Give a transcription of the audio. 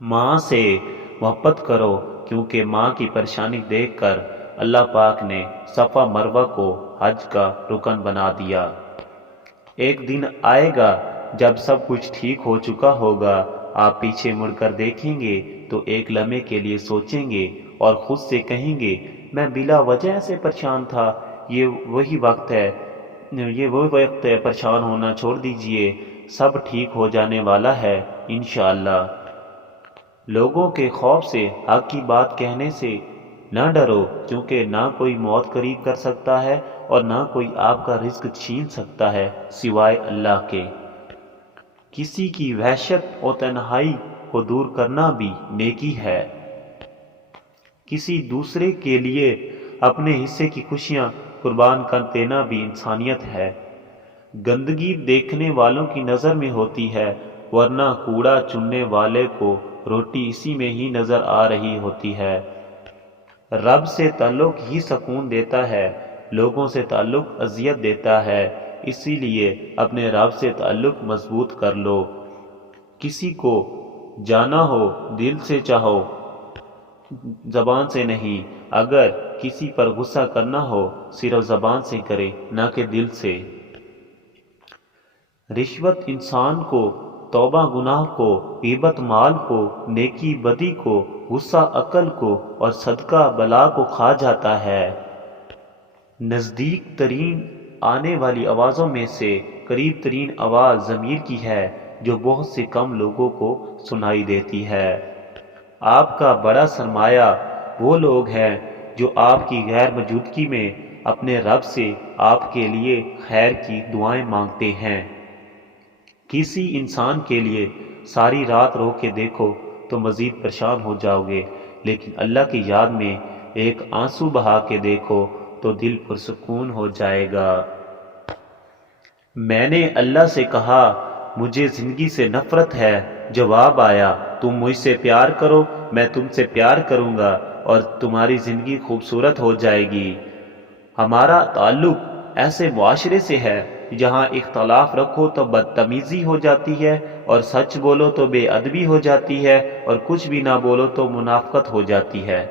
ماں سے محبت کرو، کیونکہ ماں کی پریشانی دیکھ کر اللہ پاک نے صفا مروہ کو حج کا رکن بنا دیا۔ ایک دن آئے گا جب سب کچھ ٹھیک ہو چکا ہوگا، آپ پیچھے مڑ کر دیکھیں گے تو ایک لمحے کے لیے سوچیں گے اور خود سے کہیں گے میں بلا وجہ ایسے پریشان تھا۔ یہ وہی وقت ہے پریشان ہونا چھوڑ دیجئے، سب ٹھیک ہو جانے والا ہے انشاءاللہ۔ لوگوں کے خوف سے حق کی بات کہنے سے نہ ڈرو، کیونکہ نہ کوئی موت قریب کر سکتا ہے اور نہ کوئی آپ کا رزق چھین سکتا ہے سوائے اللہ کے۔ کسی کی وحشت اور تنہائی کو دور کرنا بھی نیکی ہے۔ کسی دوسرے کے لیے اپنے حصے کی خوشیاں قربان کر دینا بھی انسانیت ہے۔ گندگی دیکھنے والوں کی نظر میں ہوتی ہے، ورنہ کوڑا چننے والے کو روٹی اسی میں ہی نظر آ رہی ہوتی ہے۔ رب سے تعلق ہی سکون دیتا ہے، لوگوں سے تعلق اذیت دیتا ہے، اسی لیے اپنے رب سے تعلق مضبوط کر لو۔ کسی کو جانا ہو دل سے چاہو، زبان سے نہیں۔ اگر کسی پر غصہ کرنا ہو صرف زبان سے کرے، نہ کہ دل سے۔ رشوت انسان کو، توبہ گناہ کو، غیبت مال کو، نیکی بدی کو، غصہ عقل کو اور صدقہ بلا کو کھا جاتا ہے۔ نزدیک ترین آنے والی آوازوں میں سے قریب ترین آواز ضمیر کی ہے، جو بہت سے کم لوگوں کو سنائی دیتی ہے۔ آپ کا بڑا سرمایہ وہ لوگ ہیں جو آپ کی غیر موجودگی میں اپنے رب سے آپ کے لیے خیر کی دعائیں مانگتے ہیں۔ کسی انسان کے لیے ساری رات رو کے دیکھو تو مزید پریشان ہو جاؤ گے، لیکن اللہ کی یاد میں ایک آنسو بہا کے دیکھو تو دل پرسکون ہو جائے گا۔ میں نے اللہ سے کہا مجھے زندگی سے نفرت ہے، جواب آیا تم مجھ سے پیار کرو میں تم سے پیار کروں گا اور تمہاری زندگی خوبصورت ہو جائے گی۔ ہمارا تعلق ایسے معاشرے سے ہے جہاں اختلاف رکھو تو بدتمیزی ہو جاتی ہے اور سچ بولو تو بے ادبی ہو جاتی ہے اور کچھ بھی نہ بولو تو منافقت ہو جاتی ہے۔